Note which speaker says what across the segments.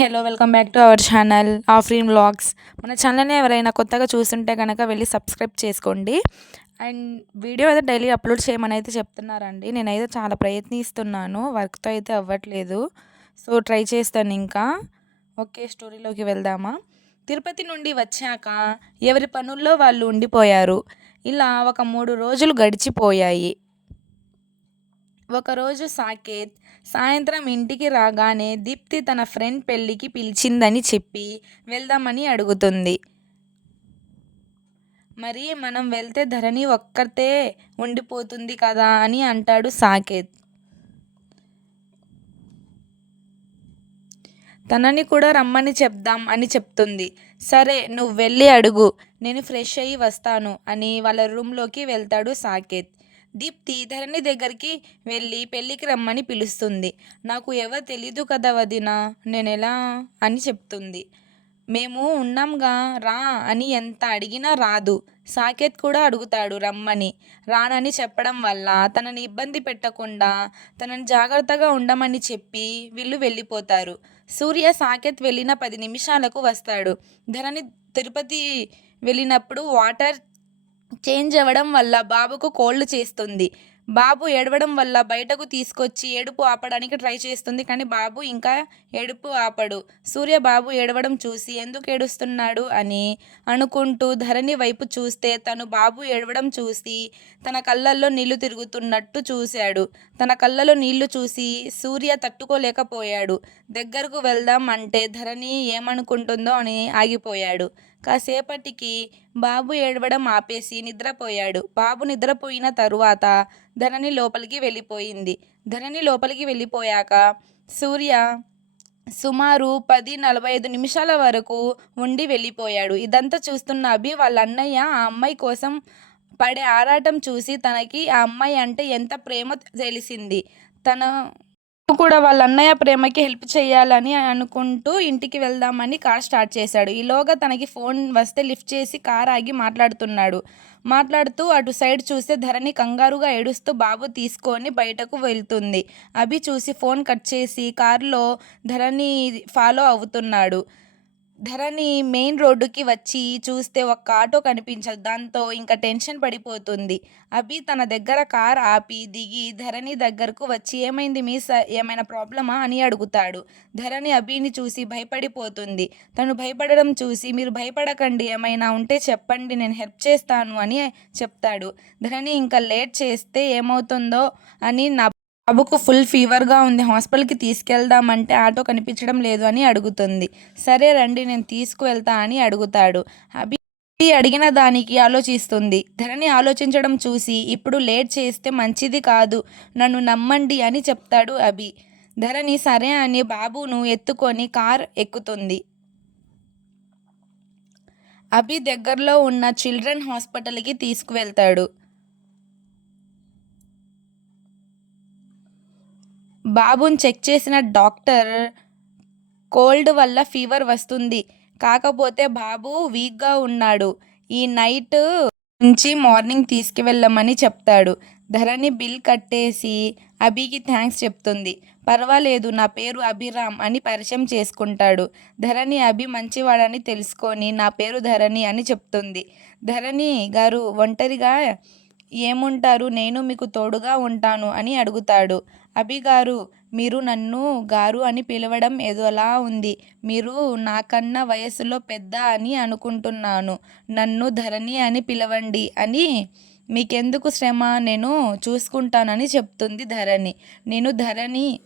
Speaker 1: Hello welcome back to our channel Afreen vlogs. మన ఛానల్ని ఎవరైనా కొత్తగా చూస్తుంటే కనుక వెళ్ళి సబ్స్క్రైబ్ చేసుకోండి. అండ్ వీడియో అయితే డైలీ అప్లోడ్ చేయమని అయితే చెప్తున్నారండి. నేనైతే చాలా ప్రయత్నిస్తున్నాను. వర్క్తో అయితే అవ్వట్లేదు. సో ట్రై చేస్తాను ఇంకా. ఓకే స్టోరీలోకి వెళ్దామా? తిరుపతి నుండి వచ్చాక ఎవరి పనుల్లో వాళ్ళు ఉండిపోయారు? ఇలా ఒక మూడు రోజులు గడిచిపోయాయి. ఒకరోజు సాకేత్ సాయంత్రం ఇంటికి రాగానే దీప్తి తన ఫ్రెండ్ పెళ్ళికి పిలిచిందని చెప్పి వెళ్దామని అడుగుతుంది. మరి మనం వెళ్తే ధరణి ఒక్కతే ఉండిపోతుంది కదా అని అంటాడు సాకేత్. తనని కూడా రమ్మని చెప్దాం అని చెప్తుంది. సరే నువ్వు వెళ్ళి అడుగు. నేను ఫ్రెష్ అయ్యి వస్తాను అని వాళ్ళ రూమ్లోకి వెళ్తాడు సాకేత్. దీప్తి ధరణి దగ్గరికి వెళ్ళి పెళ్ళికి రమ్మని పిలుస్తుంది. నాకు ఎవరు తెలీదు కదా వదిన నేను ఎలా అని చెప్తుంది. మేము ఉన్నాంగా రా అని ఎంత అడిగినా రాదు. సాకేత్ కూడా అడుగుతాడు రమ్మని. రానని చెప్పడం వల్ల తనని ఇబ్బంది పెట్టకుండా తనని జాగ్రత్తగా ఉండమని చెప్పి వీళ్ళు వెళ్ళిపోతారు. సూర్య సాకేత్ వెళ్ళిన పది నిమిషాలకు వస్తాడు. ధరణి తిరుపతి వెళ్ళినప్పుడు వాటర్ చేంజ్ అవ్వడం వల్ల బాబుకు కోల్డ్ చేస్తుంది. బాబు ఏడవడం వల్ల బయటకు తీసుకొచ్చి ఏడుపు ఆపడానికి ట్రై చేస్తుంది. కానీ బాబు ఇంకా ఏడుపు ఆపడు. సూర్య బాబు ఏడవడం చూసి ఎందుకు ఏడుస్తున్నాడు అని అనుకుంటూ ధరణి వైపు చూస్తే తను బాబు ఏడవడం చూసి తన కళ్ళల్లో నీళ్ళు తిరుగుతున్నట్టు చూశాడు. తన కళ్ళలో నీళ్ళు చూసి సూర్య తట్టుకోలేకపోయాడు. దగ్గరకు వెళ్దాం అంటే ధరణి ఏమనుకుంటుందో అని ఆగిపోయాడు. కాసేపటికి బాబు ఏడవడం ఆపేసి నిద్రపోయాడు. బాబు నిద్రపోయిన తరువాత ధరణి లోపలికి వెళ్ళిపోయింది. ధనని లోపలికి వెళ్ళిపోయాక సూర్య సుమారు పది నలభై ఐదు నిమిషాల వరకు ఉండి వెళ్ళిపోయాడు. ఇదంతా చూస్తున్న అభి వాళ్ళ అన్నయ్య ఆ అమ్మాయి కోసం పడే ఆరాటం చూసి తనకి ఆ అమ్మాయి అంటే ఎంత ప్రేమ తెలిసింది. తన కూడా వాళ్ళ అన్నయ్య ప్రేమకి హెల్ప్ చేయాలని అనుకుంటూ ఇంటికి వెళ్దామని కార్ స్టార్ట్ చేశాడు. ఈలోగా తనకి ఫోన్ వస్తే లిఫ్ట్ చేసి కార్ ఆగి మాట్లాడుతున్నాడు. మాట్లాడుతూ అటు సైడ్ చూస్తే ధరణి కంగారుగా ఏడుస్తూ బాబు తీసుకొని బయటకు వెళ్తుంది. అభి చూసి ఫోన్ కట్ చేసి కారులో ధరణి ఫాలో అవుతున్నాడు. ధరణి మెయిన్ రోడ్డుకి వచ్చి చూస్తే ఒక్క ఆటో కనిపించదు. దాంతో ఇంకా టెన్షన్ పడిపోతుంది. అభి తన దగ్గర కార్ ఆపి దిగి ధరణి దగ్గరకు వచ్చి ఏమైంది మీ ఏమైనా ప్రాబ్లమా? అని అడుగుతాడు. ధరణి అభిని చూసి భయపడిపోతుంది. తను భయపడడం చూసి మీరు భయపడకండి ఏమైనా ఉంటే చెప్పండి నేను హెల్ప్ చేస్తాను అని చెప్తాడు. ధరణి ఇంకా లేట్ చేస్తే ఏమవుతుందో అని నా బాబుకు ఫుల్ ఫీవర్గా ఉంది. హాస్పిటల్కి తీసుకెళ్దామంటే ఆటో కనిపించడం లేదు అని అడుగుతుంది. సరే రండి నేను తీసుకువెళ్తా అని అడుగుతాడు. అభి అడిగిన దానికి ఆలోచిస్తుంది. ధరణి ఆలోచించడం చూసి ఇప్పుడు లేట్ చేస్తే మంచిది కాదు నన్ను నమ్మండి అని చెప్తాడు అభి. ధరణి సరే అని బాబును ఎత్తుకొని కార్ ఎక్కుతుంది. అభి దగ్గరలో ఉన్న చిల్డ్రన్ హాస్పిటల్కి తీసుకువెళ్తాడు. బాబుని చెక్ చేసిన డాక్టర్ కోల్డ్ వల్ల ఫీవర్ వస్తుంది. కాకపోతే బాబు వీక్గా ఉన్నాడు. ఈ నైట్ నుంచి మార్నింగ్ తీసుకువెళ్ళమని చెప్తాడు. ధరణి బిల్ కట్టేసి అభికి థ్యాంక్స్ చెప్తుంది. పర్వాలేదు నా పేరు అభిరామ్ అని పరిచయం చేసుకుంటాడు. ధరణి అభి మంచివాడని తెలుసుకొని నా పేరు ధరణి అని చెప్తుంది. ధరణి గారు ఒంటరిగా ఏముంటారు? నేను మీకు తోడుగా ఉంటాను అని అడుగుతాడు. అభి గారు మీరు నన్ను గారు అని పిలవడం ఏదోలా ఉంది. మీరు నాకన్నా వయసులో పెద్ద అని అనుకుంటున్నాను. నన్ను ధరణి అని పిలవండి అని మీకెందుకు శ్రమ? నేను చూసుకుంటానని చెప్తుంది ధరణి. నేను ధరణి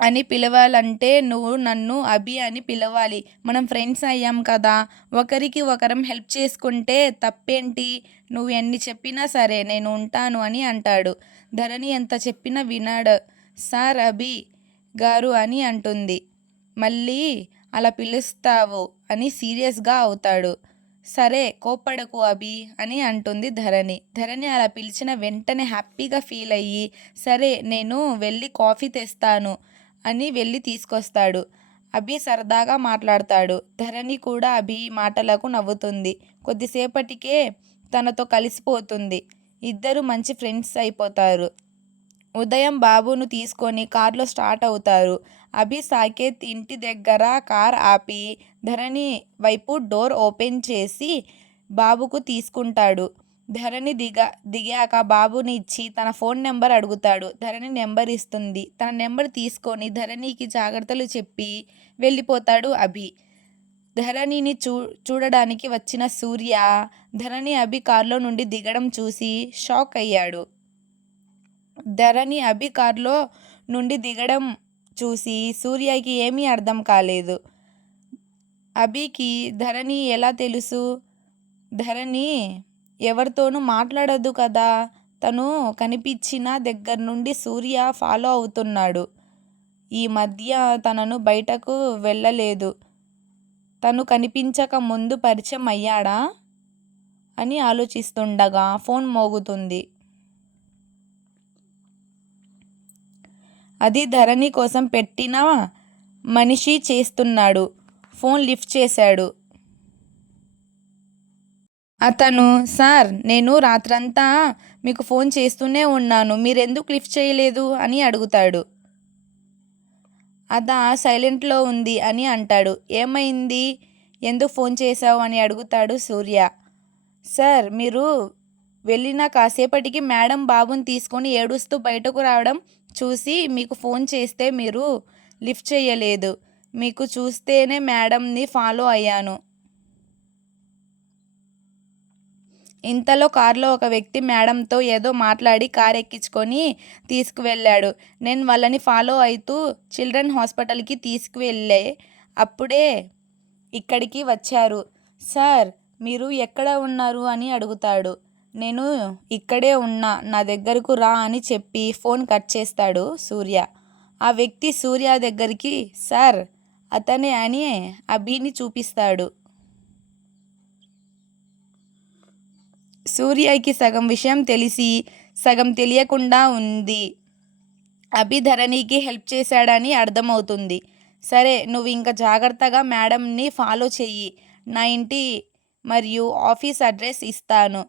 Speaker 1: అని పిలవాలంటే నువ్వు నన్ను అభి అని పిలవాలి. మనం ఫ్రెండ్స్ అయ్యాం కదా. ఒకరికి ఒకరం హెల్ప్ చేసుకుంటే తప్పేంటి? నువ్వు ఎన్ని చెప్పినా సరే నేను ఉంటాను అని అంటాడు. ధరణి ఎంత చెప్పినా వినాడు. సార్ అభి గారు అని అంటుంది. మళ్ళీ అలా పిలుస్తావు అని సీరియస్గా అవుతాడు. సరే కోప్పడకు అభి అని అంటుంది ధరణి. ధరణి అలా పిలిచిన వెంటనే హ్యాపీగా ఫీల్ అయ్యి సరే నేను వెళ్ళి కాఫీ తెస్తాను. అని వెళ్ళి తీసుకొస్తాడు. అభి సరదాగా మాట్లాడతాడు. ధరణి కూడా అభి మాటలకు నవ్వుతుంది. కొద్దిసేపటికే తనతో కలిసిపోతుంది. ఇద్దరు మంచి ఫ్రెండ్స్ అయిపోతారు. ఉదయం బాబును తీసుకొని కార్లో స్టార్ట్ అవుతారు. అభి, సాకేత్ ఇంటి దగ్గర కార్ ఆపి ధరణి వైపు డోర్ ఓపెన్ చేసి బాబుకు తీసుకుంటాడు. ధరణి దిగాక బాబుని ఇచ్చి తన ఫోన్ నెంబర్ అడుగుతాడు. ధరణి నెంబర్ ఇస్తుంది. తన నెంబర్ తీసుకొని ధరణికి జాగ్రత్తలు చెప్పి వెళ్ళిపోతాడు అభి. ధరణిని చూ చూడడానికి వచ్చిన సూర్య ధరణి, అభి కారులో నుండి దిగడం చూసి షాక్ అయ్యాడు. ధరణి, అభి కారులో నుండి దిగడం చూసి సూర్యకి ఏమీ అర్థం కాలేదు. అభికి ధరణి ఎలా తెలుసు? ధరణి ఎవరితోనూ మాట్లాడదు కదా! తను కనిపించిన దగ్గర నుండి సూర్య ఫాలో అవుతున్నాడు. ఈ మధ్య తనను బయటకు వెళ్ళలేదు. తను కనిపించక ముందు పరిచయం అయ్యాడా? అని ఆలోచిస్తుండగా ఫోన్ మోగుతుంది. అది ధరణి కోసం పెట్టిన మనిషి చేస్తున్నాడు. ఫోన్ లిఫ్ట్ చేశాడు. అతను సార్! నేను రాత్రంతా మీకు ఫోన్ చేస్తూనే ఉన్నాను. మీరెందుకు లిఫ్ట్ చేయలేదు? అని అడుగుతాడు. అదా సైలెంట్లో ఉంది అని అంటాడు. ఏమైంది? ఎందుకు ఫోన్ చేశావు? అని అడుగుతాడు సూర్య. సార్! మీరు వెళ్ళిన కాసేపటికి మేడం బాబుని తీసుకొని ఏడుస్తూ బయటకు రావడం చూసి మీకు ఫోన్ చేస్తే మీరు లిఫ్ట్ చేయలేదు. మీకు చూస్తేనే మేడంని ఫాలో అయ్యాను. ఇంతలో కారులో ఒక వ్యక్తి మేడంతో ఏదో మాట్లాడి కారు ఎక్కించుకొని తీసుకువెళ్ళాడు. నేను వాళ్ళని ఫాలో అవుతూ చిల్డ్రన్ హాస్పిటల్కి తీసుకువెళ్ళే అప్పుడే ఇక్కడికి వచ్చారు. సార్! మీరు ఎక్కడ ఉన్నారు? అని అడుగుతాడు. నేను ఇక్కడే ఉన్నా. నా దగ్గరకు రా అని చెప్పి ఫోన్ కట్ చేస్తాడు సూర్య. ఆ వ్యక్తి సూర్య దగ్గరికి సార్! అతనే అని అభిని చూపిస్తాడు. సూర్యకి సగం విషయం తెలిసి, సగం తెలియకుండా ఉంది. అభిధరణికి హెల్ప్ చేశాడని అర్థమవుతుంది. సరే! నువ్వు ఇంక జాగ్రత్తగా మేడంని ఫాలో చెయ్యి. నా ఇంటి మరియు ఆఫీస్ అడ్రస్ ఇస్తాను.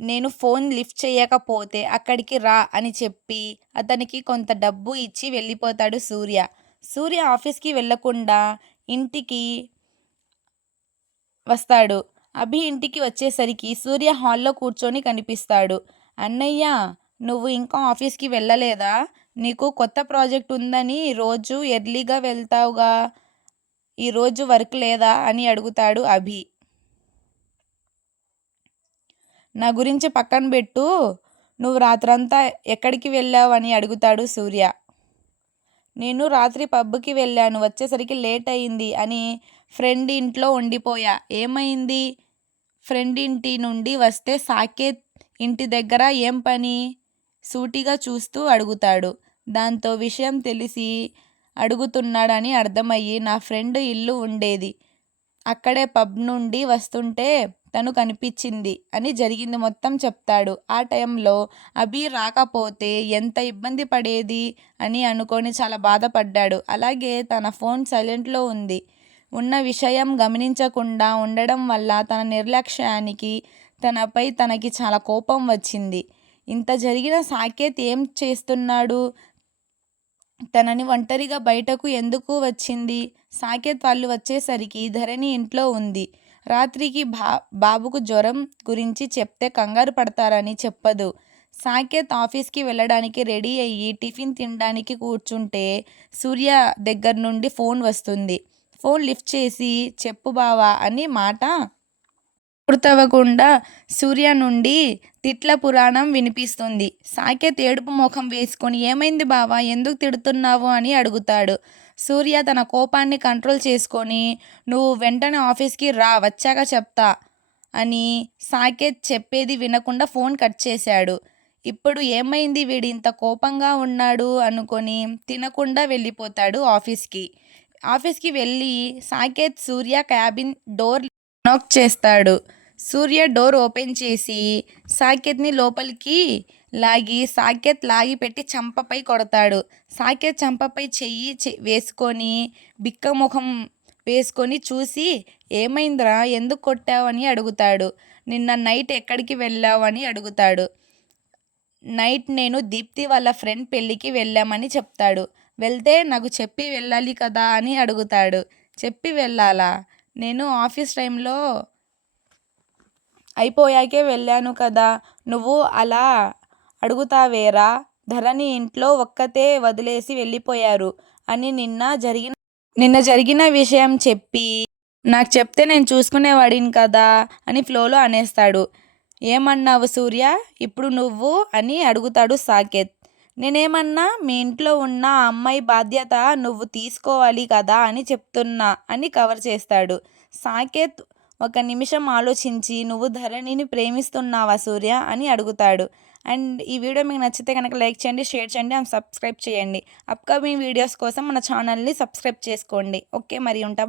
Speaker 1: నేను ఫోన్ లిఫ్ట్ చేయకపోతే అక్కడికి రా అని చెప్పి అతనికి కొంత డబ్బు ఇచ్చి వెళ్ళిపోతాడు సూర్య. సూర్య ఆఫీస్కి వెళ్ళకుండా ఇంటికి వస్తాడు. అభి ఇంటికి వచ్చేసరికి సూర్య హాల్లో కూర్చొని కనిపిస్తాడు. అన్నయ్య నువ్వు ఇంకా ఆఫీస్కి వెళ్ళలేదా? నీకు కొత్త ప్రాజెక్ట్ ఉందని రోజు ఎర్లీగా వెళ్తావుగా! ఈరోజు వర్క్ లేదా? అని అడుగుతాడు అభి. నా గురించి పక్కన పెట్టు నువ్వు రాత్రంతా ఎక్కడికి వెళ్ళావు? అని అడుగుతాడు సూర్య. నేను రాత్రి పబ్కి వెళ్ళాను. వచ్చేసరికి లేట్ అయింది అని ఫ్రెండ్ ఇంట్లో ఉండిపోయా. ఏమైంది? ఫ్రెండ్ ఇంటి నుండి వస్తే సాకేత్ ఇంటి దగ్గర ఏం పని? సూటిగా చూస్తూ అడుగుతాడు. దాంతో విషయం తెలిసి అడుగుతున్నాడని అర్థమయ్యి నా ఫ్రెండ్ ఇల్లు ఉండేది. అక్కడే పబ్ నుండి వస్తుంటే తను కనిపించింది అని జరిగింది మొత్తం చెప్తాడు. ఆ టైంలో అభి రాకపోతే ఎంత ఇబ్బంది పడేది అని అనుకొని చాలా బాధపడ్డాడు. అలాగే తన ఫోన్ సైలెంట్లో ఉంది. ఉన్న విషయం గమనించకుండా ఉండడం వల్ల తన నిర్లక్ష్యానికి తనపై తనకి చాలా కోపం వచ్చింది. ఇంత జరిగిన సాకేత్ ఏం చేస్తున్నాడు? తనని ఒంటరిగా బయటకు ఎందుకు వచ్చింది? సాకేత్ వాళ్ళు వచ్చేసరికి ధరణి ఇంట్లో ఉంది. రాత్రికి బా బాబుకు జ్వరం గురించి చెప్తే కంగారు పడతారని చెప్పదు. సాకేత్ ఆఫీస్కి వెళ్ళడానికి రెడీ అయ్యి టిఫిన్ తినడానికి కూర్చుంటే సూర్య దగ్గర నుండి ఫోన్ వస్తుంది. ఫోన్ లిఫ్ట్ చేసి చెప్పు బావా అని మాట పూర్తవ్వకుండా సూర్య నుండి తిట్ల పురాణం వినిపిస్తుంది. సాకేత్ ఏడుపు ముఖం వేసుకొని ఏమైంది బావా? ఎందుకు తిడుతున్నావు? అని అడుగుతాడు. సూర్య తన కోపాన్ని కంట్రోల్ చేసుకొని నువ్వు వెంటనే ఆఫీస్కి రా వచ్చాక చెప్తా అని సాకేత్ చెప్పేది వినకుండా ఫోన్ కట్ చేశాడు. ఇప్పుడు ఏమైంది వీడు ఇంత కోపంగా ఉన్నాడు అనుకొని తినకుండా వెళ్ళిపోతాడు ఆఫీస్కి ఆఫీస్కి వెళ్ళి సాకేత్ సూర్య క్యాబిన్ డోర్ నాక్ చేస్తాడు. సూర్య డోర్ ఓపెన్ చేసి సాకేత్ని లోపలికి లాగి సాకేత్ లాగి పెట్టి చంపపై కొడతాడు. సాకేత్ చంపపై చెయ్యి వేసుకొని బిక్కముఖం వేసుకొని చూసి ఏమైందిరా? ఎందుకు కొట్టావని అడుగుతాడు. నిన్న నైట్ ఎక్కడికి వెళ్ళావని అడుగుతాడు. నైట్ నేను దీప్తి వాళ్ళ ఫ్రెండ్ పెళ్ళికి వెళ్ళామని చెప్తాడు వెళ్తే నాకు చెప్పి వెళ్ళాలి కదా అని అడుగుతాడు. చెప్పి వెళ్ళాలా? నేను ఆఫీస్ టైంలో అయిపోయాకే వెళ్ళాను కదా. నువ్వు అలా అడుగుతావేరా? ధరణి ఇంట్లో ఒక్కతే వదిలేసి వెళ్ళిపోయారు అని నిన్న జరిగిన నిన్న జరిగిన విషయం చెప్పి నాకు చెప్తే నేను చూసుకునేవాడిని కదా అని ఫ్లోలో అనేస్తాడు. ఏమన్నావు సూర్య? ఇప్పుడు నువ్వు అని అడుగుతాడు సాకేత్. నేనేమన్నా మీ ఇంట్లో ఉన్న అమ్మాయి బాధ్యత నువ్వు తీసుకోవాలి కదా అని చెప్తున్నా అని కవర్ చేస్తాడు. సాకేత్ ఒక నిమిషం ఆలోచించి నువ్వు ధరణిని ప్రేమిస్తున్నావా సూర్య? అని అడుగుతాడు. అండ్ ఈ వీడియో మీకు నచ్చితే కనుక లైక్ చేయండి షేర్ చేయండి అండ్ సబ్స్క్రైబ్ చేయండి. అప్కమింగ్ వీడియోస్ కోసం మన ఛానల్ని సబ్స్క్రైబ్ చేసుకోండి. ఓకే మరి ఉంటా